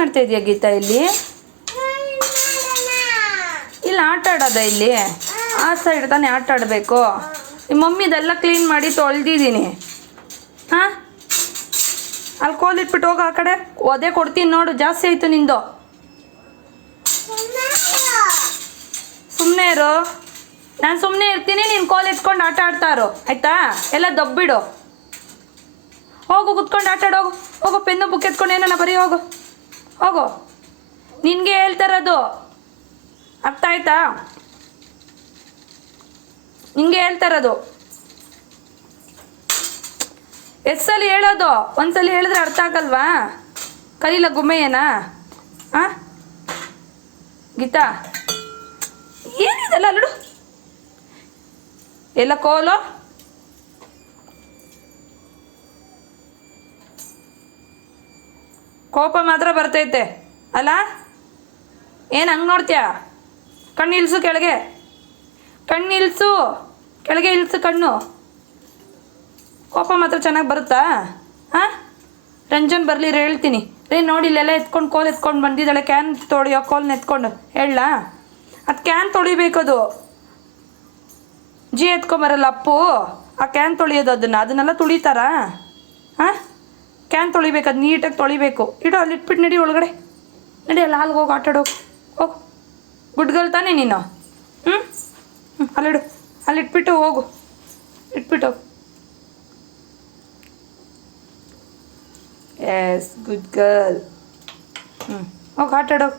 ಮಾಡ್ತಾ ಇದೀಯ ಗೀತಾ ಇಲ್ಲಿ? ಇಲ್ಲಿ ಆಟ ಆಡೋದ ಇಲ್ಲಿ? ಆ ಸೈಡ್ ತಾನೇ ಆಟ ಆಡಬೇಕು. ನಿಮ್ಮ ಮಮ್ಮಿದೆಲ್ಲ ಕ್ಲೀನ್ ಮಾಡಿ ತೊಳೆದಿದ್ದೀನಿ. ಹಾಂ, ಅಲ್ಲಿ ಕೋಲಿಟ್ಬಿಟ್ಟು ಹೋಗೋ ಆ ಕಡೆ. ಒದೆ ಕೊಡ್ತೀನಿ ನೋಡು, ಜಾಸ್ತಿ ಆಯಿತು ನಿಂದು. ಸುಮ್ಮನೆ ಇರು. ನಾನು ಸುಮ್ಮನೆ ಇರ್ತೀನಿ, ನೀನು ಕೋಲ್ ಎತ್ಕೊಂಡು ಆಟ ಆಡ್ತಾರೋ ಆಯಿತಾ? ಎಲ್ಲ ದಬ್ಬಿಡು. ಹೋಗು ಕುತ್ಕೊಂಡು ಆಟ ಆಡೋಗು. ಹೋಗು, ಪೆನ್ನು ಬುಕ್ ಎತ್ಕೊಂಡು ಏನಾನ ಬರೀ. ಹೋಗು ಹೋಗು. ನಿನಗೆ ಹೇಳ್ತಾರದು ಅರ್ಥ ಆಯ್ತಾ? ನಿಂಗೆ ಹೇಳ್ತಾರದು. ಎಷ್ಟು ಸಲ ಹೇಳೋದು? ಒಂದ್ಸಲ ಹೇಳಿದ್ರೆ ಅರ್ಥ ಆಗಲ್ವಾ? ಕಲೀಲ ಗುಮ್ಮೆಯೇನಾ? ಹಾಂ ಗೀತಾ, ಏನಿದೆಲ್ಲ ಅಲ್ಲಡು ಎಲ್ಲ ಕೋಲು. ಕೋಪ ಮಾತ್ರ ಬರ್ತೈತೆ ಅಲ್ಲ? ಏನು ಹಂಗೆ ನೋಡ್ತೀಯ? ಕಣ್ಣು ಇಳಿಸು ಕೆಳಗೆ. ಕಣ್ಣು ಇಳಿಸು ಕೆಳಗೆ, ಇಳಿಸು ಕಣ್ಣು. ಕೋಪ ಮಾತ್ರ ಚೆನ್ನಾಗಿ ಬರುತ್ತಾ? ಹಾಂ, ರಂಜನ್ ಬರಲಿ ಹೇಳ್ತೀನಿ. ರೀ ನೋಡಿ, ಇಲ್ಲೆಲ್ಲ ಎತ್ಕೊಂಡು ಕೋಲ್ ಎತ್ಕೊಂಡು ಬಂದಿದ್ದಾಳೆ. ಕ್ಯಾನ್ ತೊಳೆಯೋ ಕೋಲ್ನ ಎತ್ಕೊಂಡು ಹೇಳಲಾ? ಅದು ಕ್ಯಾನ್ ತೊಳಿಬೇಕದು. ಜಿ ಎತ್ಕೊಂಬರಲ್ಲ ಅಪ್ಪು, ಆ ಕ್ಯಾನ್ ತೊಳೆಯೋದು. ಅದನ್ನೆಲ್ಲ ತುಳಿತಾರಾ? ಹಾಂ, ಕ್ಯಾನ್ ತೊಳಿಬೇಕು, ಅದು ನೀಟಾಗಿ ತೊಳಿಬೇಕು. ಇಡು, ಅಲ್ಲಿ ಇಟ್ಬಿಟ್ಟು ನಡಿ ಒಳಗಡೆ. ನಡಿ, ಅಲ್ಲಿ ಹಾಲ್ಗೆ ಹೋಗಿ ಆಟಾಡೋಗು. ಹೋಗು, ಗುಡ್ಗಲ್ ತಾನೇ ನೀನು? ಹ್ಞೂ, ಅಲ್ಲಿಡು. ಅಲ್ಲಿ ಇಟ್ಬಿಟ್ಟು ಹೋಗು, ಇಟ್ಬಿಟ್ಟು ಹೋಗು. Yes, good girl. ಹೋಗಿ ಆಟಾಡೋಗು.